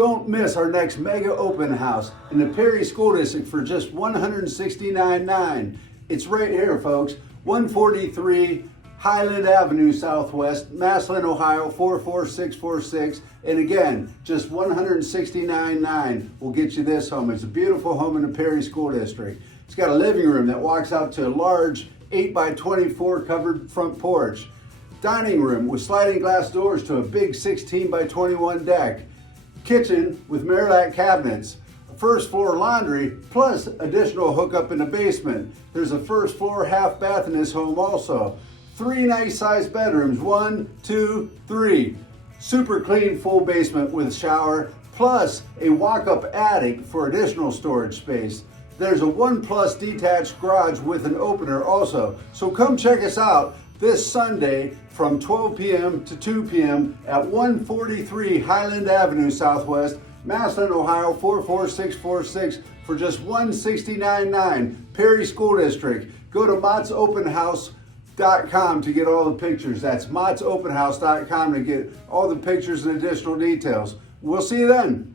Don't miss our next mega open house in the Perry School District for just $169.9. It's right here, folks. 143 Highland Avenue Southwest, Massillon, Ohio 44646. And again, just $169.9 will get you this home. It's a beautiful home in the Perry School District. It's got a living room that walks out to a large 8x24 covered front porch. Dining room with sliding glass doors to a big 16x21 deck. Kitchen with Marillac cabinets. First floor laundry plus additional hookup in the basement. There's a first floor half bath in this home also. 3 nice sized bedrooms, 1, 2, 3. Super clean full basement with shower plus a walk-up attic for additional storage space. There's a 1+ detached garage with an opener also. So come check us out this Sunday from 12 p.m. to 2 p.m. at 143 Highland Avenue Southwest, Massillon, Ohio 44646 for just $169.9. Perry School District. Go to mottsopenhouse.com to get all the pictures. That's mottsopenhouse.com to get all the pictures and additional details. We'll see you then.